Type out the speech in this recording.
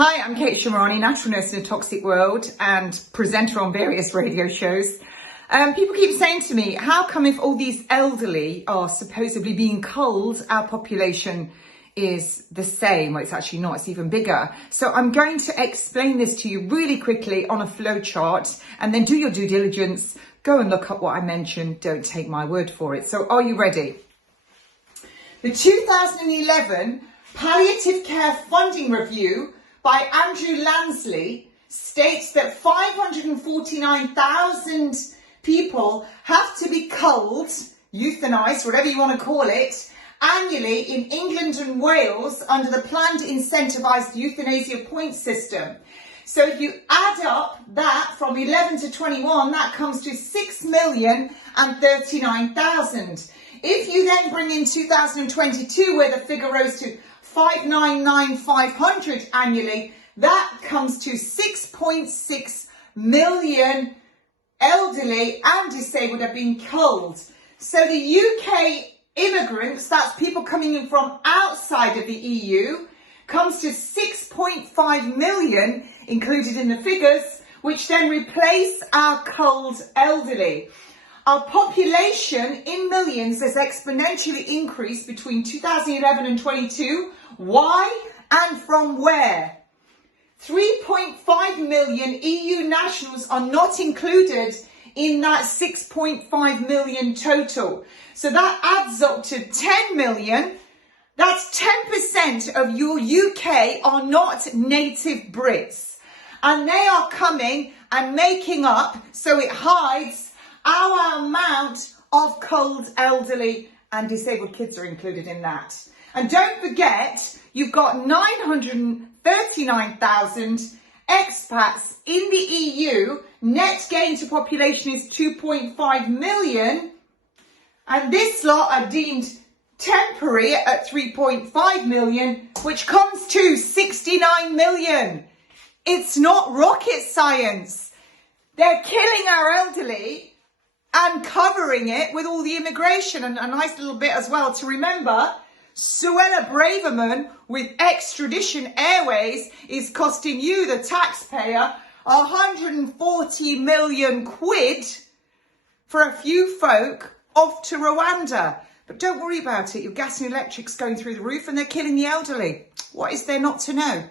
Hi, I'm Kate Shamarani, natural nurse in a toxic world and presenter on various radio shows. People keep saying to me, how come if all these elderly are supposedly being culled, our population is the same? Well, it's actually not, it's even bigger. So I'm going to explain this to you really quickly on a flow chart, and then do your due diligence. Go and look up what I mentioned. Don't take my word for it. So are you ready? The 2011 Palliative Care Funding Review by Andrew Lansley states that 549,000 people have to be culled, euthanized, whatever you want to call it, annually in England and Wales under the planned incentivised euthanasia point system. So if you add up that from 11 to 21, that comes to 6,039,000. If you then bring in 2022, where the figure rose to 599,500 annually, that comes to 6.6 million elderly and disabled have been culled. So the UK immigrants, that's people coming in from outside of the EU, comes to 6.5 million included in the figures, which then replace our culled elderly. Our population in millions has exponentially increased between 2011 and 22. Why and from where? 3.5 million EU nationals are not included in that 6.5 million total. So that adds up to 10 million. That's 10% of your UK are not native Brits. And they are coming and making up, so it hides our amount of culled elderly and disabled kids are included in that. And don't forget, you've got 939,000 expats in the EU. Net gain to population is 2.5 million. And this lot are deemed temporary at 3.5 million, which comes to 69 million. It's not rocket science. They're killing our elderly and covering it with all the immigration. And a nice little bit as well to remember, Suella Braverman with Extradition Airways is costing you, the taxpayer, 140 million quid for a few folk off to Rwanda. But don't worry about it, your gas and electric's going through the roof and they're killing the elderly. What is there not to know?